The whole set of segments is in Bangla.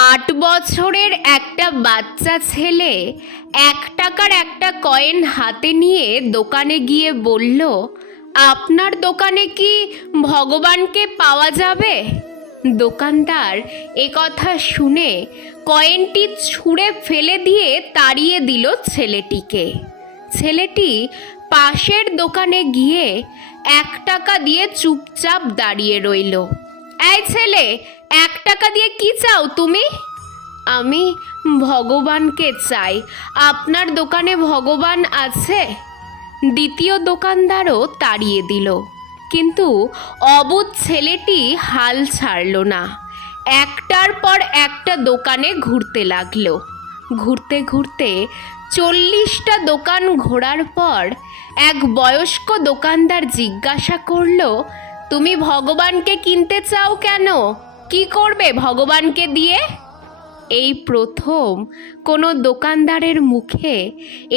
আট বছরের একটা বাচ্চা ছেলে এক টাকার একটা কয়েন হাতে নিয়ে দোকানে গিয়ে বলল, আপনার দোকানে কি ভগবানকে পাওয়া যাবে? দোকানদার কথা শুনে কয়েনটি ছুঁড়ে ফেলে দিয়ে তাড়িয়ে দিল ছেলেটিকে। ছেলেটি পাশের দোকানে গিয়ে এক টাকা দিয়ে চুপচাপ দাঁড়িয়ে রইল। এই ছেলে এক টাকা দিয়ে কি চাও তুমি? আমি ভগবানকে চাই। আপনার দোকানে ভগবান আছে? দ্বিতীয় দোকানদারও তাড়িয়ে দিল। কিন্তু অবুধ ছেলেটি হাল ছাড়ল না। একটার পর একটা দোকানে ঘুরতে লাগল। ঘুরতে ঘুরতে চল্লিশটা দোকান ঘোরার পর এক বয়স্ক দোকানদার জিজ্ঞাসা করল, তুমি ভগবানকে কিনতে চাও কেন? কি করবে ভগবানকে দিয়ে? এই প্রথম কোনো দোকানদারের মুখে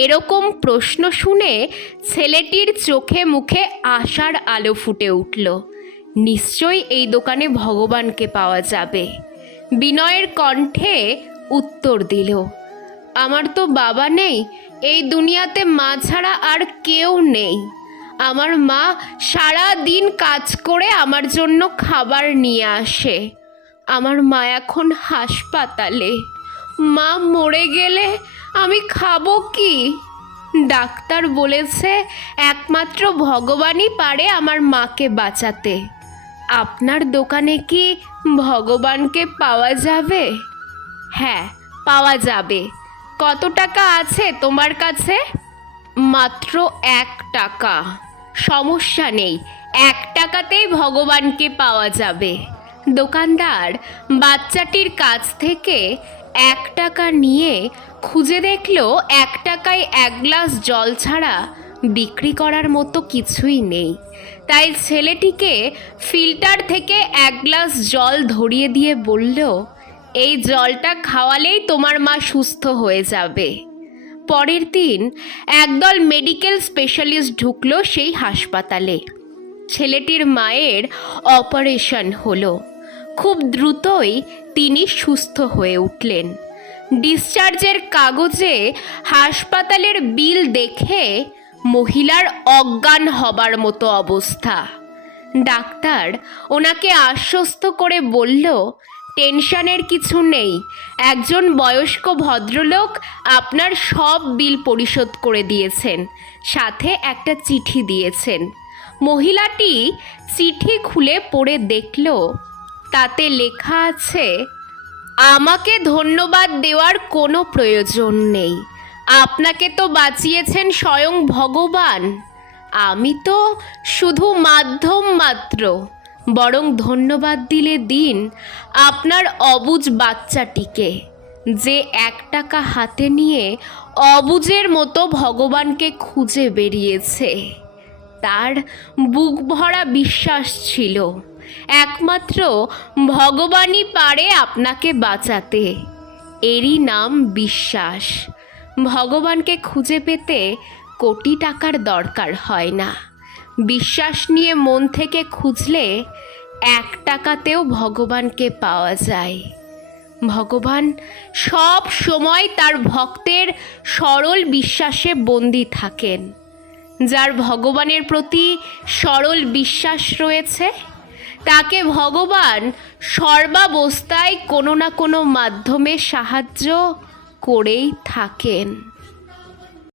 এরকম প্রশ্ন শুনে ছেলেটির চোখে মুখে আশার আলো ফুটে উঠল। নিশ্চয়ই এই দোকানে ভগবানকে পাওয়া যাবে। বিনয়ের কণ্ঠে উত্তর দিল, আমার তো বাবা নেই, এই দুনিয়াতে মা ছাড়া আর কেউ নেই। আমার মা সারা দিন কাজ করে আমার জন্য খাবার নিয়ে আসে। আমার মা এখন হাসপাতালে। মা মরে গেলে আমি খাব কি? ডাক্তার বলেছে একমাত্র ভগবানই পারে আমার মাকে বাঁচাতে। আপনার দোকানে কি ভগবানকে পাওয়া যাবে? হ্যাঁ পাওয়া যাবে। কত টাকা আছে তোমার কাছে? মাত্র এক টাকা। সমস্যা নেই, এক টাকাতেই ভগবানকে পাওয়া যাবে। দোকানদার বাচ্চাটির কাছ থেকে এক টাকা নিয়ে খুঁজে দেখল এক টাকায় এক গ্লাস জল ছাড়া বিক্রি করার মতো কিছুই নেই। তাই ছেলেটিকে ফিল্টার থেকে এক গ্লাস জল ধরিয়ে দিয়ে বলল, এই জলটা খাওয়ালেই তোমার মা সুস্থ হয়ে যাবে। পরের দিন একদল মেডিকেল স্পেশালিস্ট ঢুকলো সেই হাসপাতালে। ছেলেটির মায়ের অপারেশন হলো। খুব দ্রুতই তিনি সুস্থ হয়ে উঠলেন। ডিসচার্জের কাগজে হাসপাতালের বিল দেখে মহিলার অজ্ঞান হবার মতো অবস্থা। ডাক্তার ওনাকে আশ্বস্ত করে বলল, টেনশনের কিছু নেই, একজন বয়স্ক ভদ্রলোক আপনার সব বিল পরিশোধ করে দিয়েছেন, সাথে একটা চিঠি দিয়েছেন। মহিলাটি চিঠি খুলে পড়ে দেখল তাতে লেখা আছে, আমাকে ধন্যবাদ দেওয়ার কোনো প্রয়োজন নেই। আপনাকে তো বাঁচিয়েছেন স্বয়ং ভগবান। আমি তো শুধু মাধ্যম মাত্র, বরং ধন্যবাদ দিলে দিন আপনার অবুজ বাচ্চাটিকে, যে এক টাকা হাতে নিয়ে অবুজের মতো ভগবানকে খুঁজে বেরিয়েছে। তার বুক ভরা বিশ্বাস ছিল। একমাত্র ভগবানই পারে আপনাকে বাঁচাতে। এরই নাম বিশ্বাস। ভগবানকে খুঁজে পেতে কোটি টাকার দরকার হয় না। বিশ্বাস নিয়ে মন থেকে খুঁজলে এক টাকাতেও ভগবানকে পাওয়া যায়। ভগবান সব সময় তার ভক্তের সরল বিশ্বাসে বন্দি থাকেন। যার ভগবানের প্রতি সরল বিশ্বাস রয়েছে তাকে ভগবান সর্বাবস্থায় কোনো না কোনো মাধ্যমে সাহায্য করেই থাকেন।